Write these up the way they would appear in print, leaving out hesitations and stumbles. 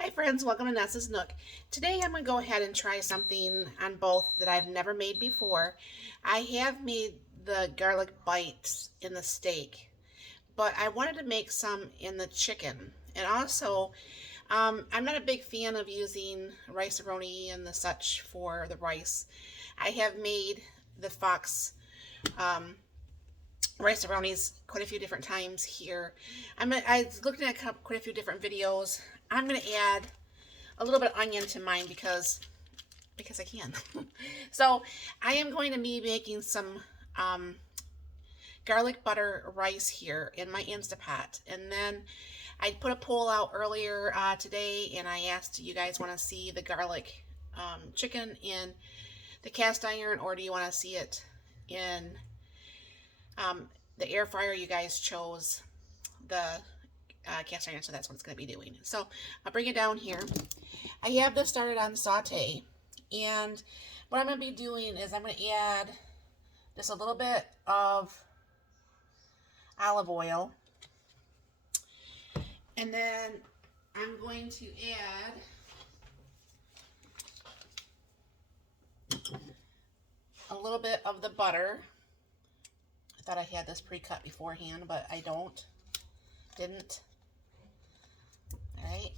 Hi friends, welcome to Nessa's Nook. Today I'm going to go ahead and try something on both that I've never made before. I have made the garlic bites in the steak, but I wanted to make some in the chicken. And also, I'm not a big fan of using rice-a-roni and the such for the rice. I have made the Fox um, rice-a-ronis quite a few different times here. I was looking at quite a few different videos. I'm going to add a little bit of onion to mine because I can. So I am going to be making some um, garlic butter rice here in my Instapot, and then I put a poll out earlier today, and I asked, you guys want to see the garlic chicken in the cast iron, or do you want to see it in the air fryer? You guys chose the cast iron, so that's what it's going to be doing. So I'll bring it down here. I have this started on saute, and what I'm going to be doing is I'm going to add just a little bit of olive oil, and then I'm going to add a little bit of the butter. I thought I had this pre-cut beforehand, but I didn't. All right.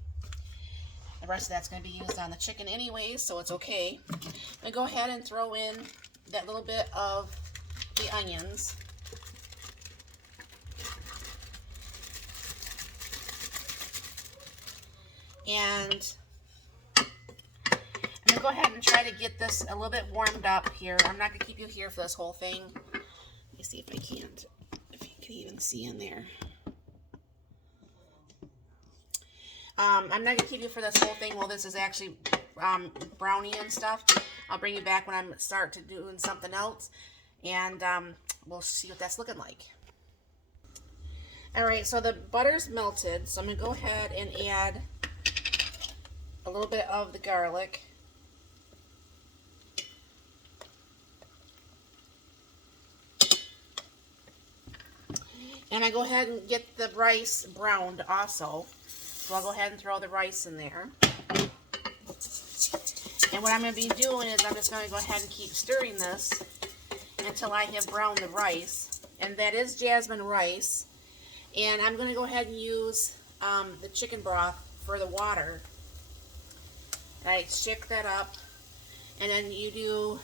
The rest of that's going to be used on the chicken anyways, so it's okay. I'm going to go ahead and throw in that little bit of the onions. And I'm going to go ahead and try to get this a little bit warmed up here. I'm not going to keep you here for this whole thing. Let me see if I can't, if you can even see in there. I'm not going to keep you for this whole thing while this is actually brownie and stuff. I'll bring you back when I start to doing something else, and we'll see what that's looking like. Alright, so the butter's melted, so I'm going to go ahead and add a little bit of the garlic. And I go ahead and get the rice browned also. So I'll go ahead and throw the rice in there. And what I'm going to be doing is I'm just going to go ahead and keep stirring this until I have browned the rice. And that is jasmine rice. And I'm going to go ahead and use the chicken broth for the water. I shake that up. And then you do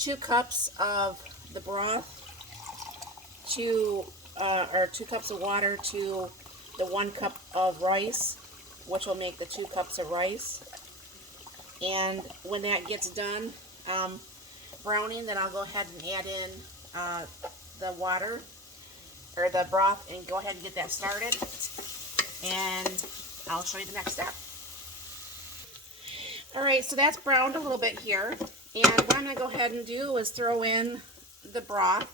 2 cups of the broth or 2 cups of water to the 1 cup of rice, which will make the 2 cups of rice. And when that gets done browning, then I'll go ahead and add in the water or the broth and go ahead and get that started. And I'll show you the next step. Alright, so that's browned a little bit here. And what I'm going to go ahead and do is throw in the broth.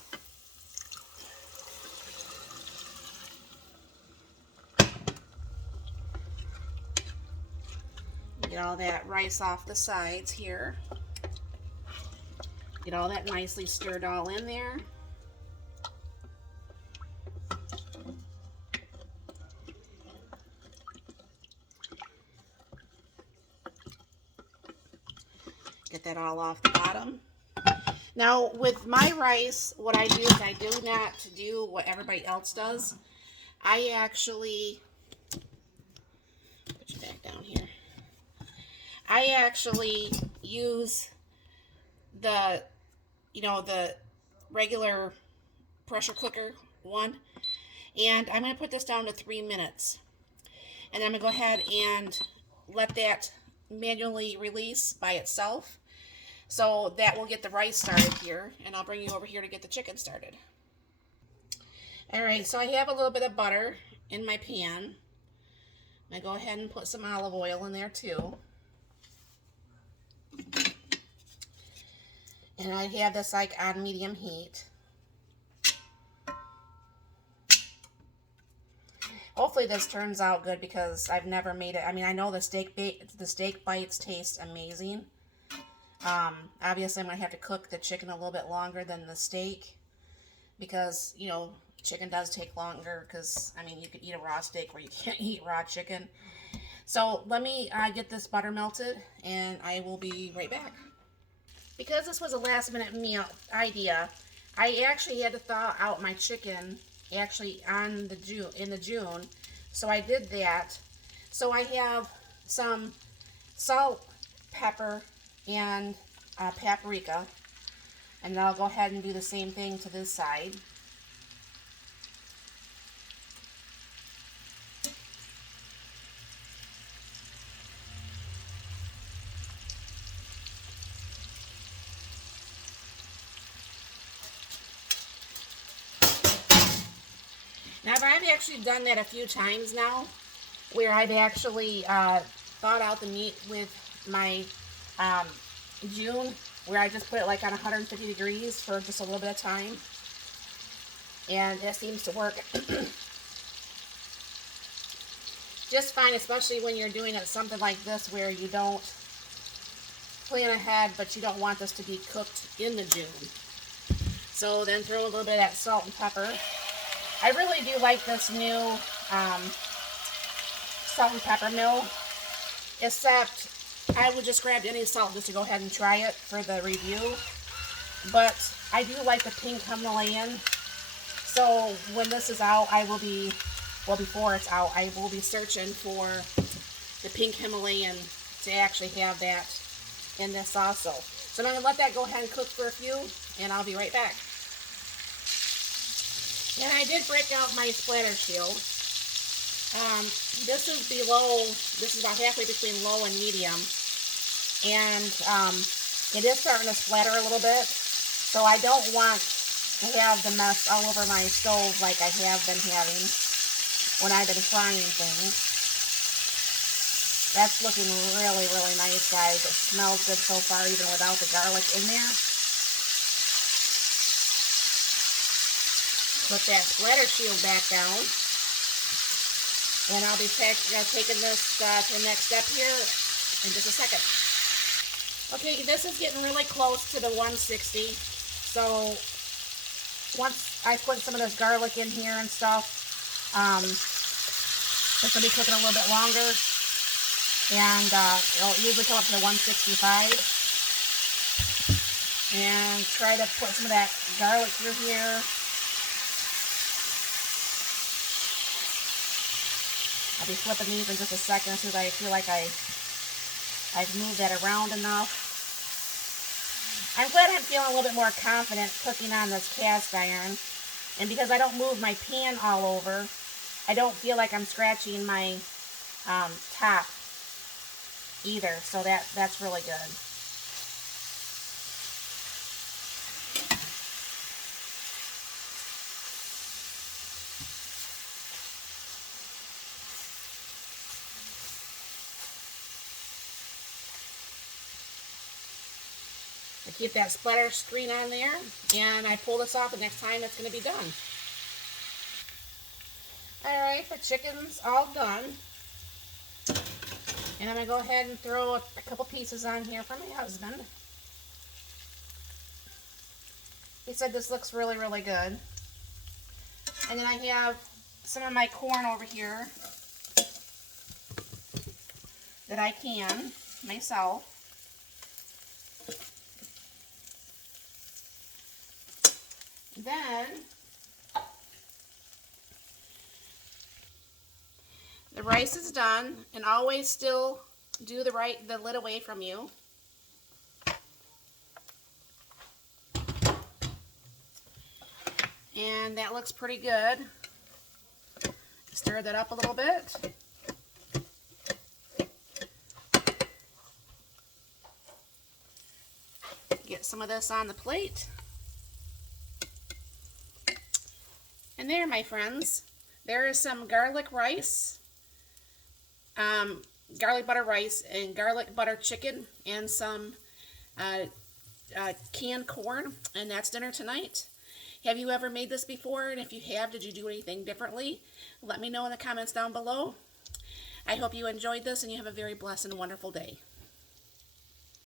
Get all that rice off the sides here. Get all that nicely stirred all in there. Get that all off the bottom. Now with my rice, what I do is I do not do what everybody else does. I actually, put you back down here. I actually use the, the regular pressure cooker one. And I'm going to put this down to 3 minutes. And I'm going to go ahead and let that manually release by itself. So that will get the rice started here. And I'll bring you over here to get the chicken started. Alright, so I have a little bit of butter in my pan. I go ahead and put some olive oil in there too. And I have this like on medium heat. Hopefully this turns out good because I've never made it. I mean, I know the steak bites taste amazing. Obviously I'm going to have to cook the chicken a little bit longer than the steak because, chicken does take longer because, I mean, you could eat a raw steak where you can't eat raw chicken. So let me get this butter melted, and I will be right back. Because this was a last minute meal idea, I actually had to thaw out my chicken actually on the June, so I did that. So I have some salt, pepper, and paprika, and then I'll go ahead and do the same thing to this side. Now, I've actually done that a few times now, where I've actually thawed out the meat with my June, where I just put it like on 150 degrees for just a little bit of time, and it seems to work just fine, especially when you're doing it something like this where you don't plan ahead, but you don't want this to be cooked in the June. So then throw a little bit of that salt and pepper. I really do like this new salt and pepper mill, except I would just grab any salt just to go ahead and try it for the review. But I do like the pink Himalayan. So when this is out, I will be, well, before it's out, I will be searching for the pink Himalayan to actually have that in this also. So I'm going to let that go ahead and cook for a few, and I'll be right back. And I did break out my splatter shield. This is below, this is about halfway between low and medium. And it is starting to splatter a little bit. So I don't want to have the mess all over my stove like I have been having when I've been frying things. That's looking really, really nice, guys. It smells good so far, even without the garlic in there. Put that splatter shield back down. And I'll be taking this to the next step here in just a second. Okay, this is getting really close to the 160. So once I put some of this garlic in here and stuff, it's going to be cooking a little bit longer. And it'll usually come up to 165. And try to put some of that garlic through here. I'll be flipping these in just a second as soon as I feel like I've moved that around enough. I'm glad I'm feeling a little bit more confident cooking on this cast iron. And because I don't move my pan all over, I don't feel like I'm scratching my top either. So that's really good. I keep that splatter screen on there, and I pull this off the next time it's going to be done. Alright, the chicken's all done. And I'm going to go ahead and throw a couple pieces on here for my husband. He said this looks really, really good. And then I have some of my corn over here that I can myself. Then the rice is done, and always still do the lid away from you. And that looks pretty good. Stir that up a little bit. Get some of this on the plate. And there, my friends, there is some garlic rice, garlic butter rice, and garlic butter chicken, and some canned corn, and that's dinner tonight. Have you ever made this before? And if you have, did you do anything differently? Let me know in the comments down below. I hope you enjoyed this and you have a very blessed and wonderful day.